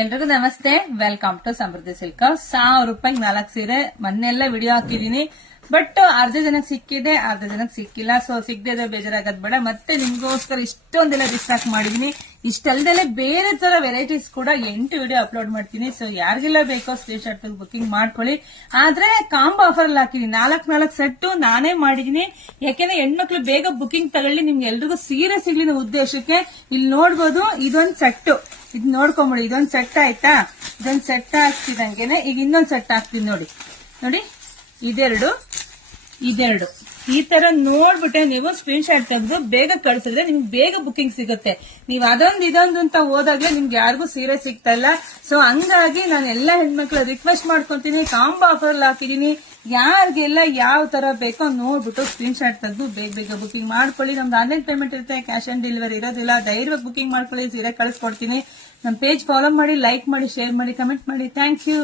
ಎಲ್ರಿಗೂ ನಮಸ್ತೆ. Welcome to Samriddhi silk. 1000 ರೂಪಾಯಿಗೆ 4 ಸೀರೆ ಮೊನ್ನೆಲ್ಲ ವಿಡಿಯೋ ಹಾಕಿದೀನಿ. ಬಟ್ ಅರ್ಧ ಜನಕ್ಕೆ ಸಿಕ್ಕಿದೆ, ಅರ್ಧ ಜನಕ್ಕೆ ಸಿಕ್ಕಿಲ್ಲ. ಸೊ ಸಿಗದೆ ಬೇಜಾರಾಗದ್ ಬೇಡ. ಮತ್ತೆ ನಿಮ್ಗೋಸ್ಕರ ಇಷ್ಟೊಂದೆಲ್ಲ ಡಿಸ್ಟ್ರಾಕ್ಟ್ ಮಾಡಿದೀನಿ. ಇಷ್ಟಲ್ದಲೆ ಬೇರೆ ತರ ವೆರೈಟೀಸ್ ಕೂಡ 8 ವಿಡಿಯೋ ಅಪ್ಲೋಡ್ ಮಾಡ್ತೀನಿ. ಸೊ ಯಾರಿಗೆಲ್ಲ ಬೇಕೋ ಸ್ಕ್ರೀನ್ ಶಾಟ್ ಬುಕಿಂಗ್ ಮಾಡ್ಕೊಳ್ಳಿ. ಆದ್ರೆ ಕಾಂಬೋ ಆಫರ್ ಅಲ್ಲಿ ಹಾಕಿದೀನಿ. 4 ಸೆಟ್ ನಾನೇ ಮಾಡಿದೀನಿ. ಯಾಕೆಂದ್ರೆ ಹೆಣ್ಮಕ್ಳು ಬೇಗ ಬುಕಿಂಗ್ ತಗೊಳ್ಳಿ, ನಿಮ್ಗೆ ಎಲ್ರಿಗೂ ಸೀರೆ ಸಿಗ್ಲಿ ಉದ್ದೇಶಕ್ಕೆ. ಇಲ್ಲಿ ನೋಡ್ಬೋದು, ಇದೊಂದು ಸೆಟ್. ಇದು ನೋಡ್ಕೊಂಬಿಡಿ, ಇದೊಂದು ಸೆಟ್ ಆಯ್ತಾ. ಇದೊಂದು ಸೆಟ್ ಹಾಕ್ತಿದಂಗೆನೆ ಈಗ ಇನ್ನೊಂದು ಸೆಟ್ ಹಾಕ್ತೀನಿ. ನೋಡಿ ಇದೆರಡು ಈ ತರ ನೋಡ್ಬಿಟ್ಟೆ ನೀವು ಸ್ಕ್ರೀನ್ ಶಾಟ್ ತೆಗೆದು ಬೇಗ ಕಳ್ಸಿದ್ರೆ ನಿಮ್ಗೆ ಬೇಗ ಬುಕಿಂಗ್ ಸಿಗುತ್ತೆ. ನೀವ್ ಇದೊಂದು ಅಂತ ಹೋದಾಗ್ಲೇ ನಿಮ್ಗೆ ಯಾರಿಗೂ ಸೀರೆ ಸಿಗ್ತಾ ಇಲ್ಲ. ಸೊ ಹಂಗಾಗಿ ನಾನು ಎಲ್ಲಾ ಹೆಣ್ಮಕ್ಳು ರಿಕ್ವೆಸ್ಟ್ ಮಾಡ್ಕೊಂತೀನಿ, ಕಾಂಬೋ ಆಫರ್ ಅಲ್ಲಿ ಹಾಕಿದೀನಿ. ಯಾರಿಗೆಲ್ಲ ಯಾವ ತರ ಬೇಕೋ ನೋಡ್ಬಿಟ್ಟು ಸ್ಕ್ರೀನ್ ಶಾಟ್ ತೆಗೆದು ಬೇಗ ಬುಕಿಂಗ್ ಮಾಡ್ಕೊಳ್ಳಿ. ನಮ್ದು ಆನ್ಲೈನ್ ಪೇಮೆಂಟ್ ಇರುತ್ತೆ, ಕ್ಯಾಶ್ ಆನ್ ಡೆಲಿವರಿ ಇರೋದಿಲ್ಲ. ಧೈರ್ಯವಾಗಿ ಬುಕಿಂಗ್ ಮಾಡ್ಕೊಳ್ಳಿ, ಸೀರೆ ಕಳಿಸ್ಕೊಡ್ತೀನಿ. ನಮ್ಮ ಪೇಜ್ ಫಾಲೋ ಮಾಡಿ, ಲೈಕ್ ಮಾಡಿ, ಶೇರ್ ಮಾಡಿ, ಕಮೆಂಟ್ ಮಾಡಿ. Thank you.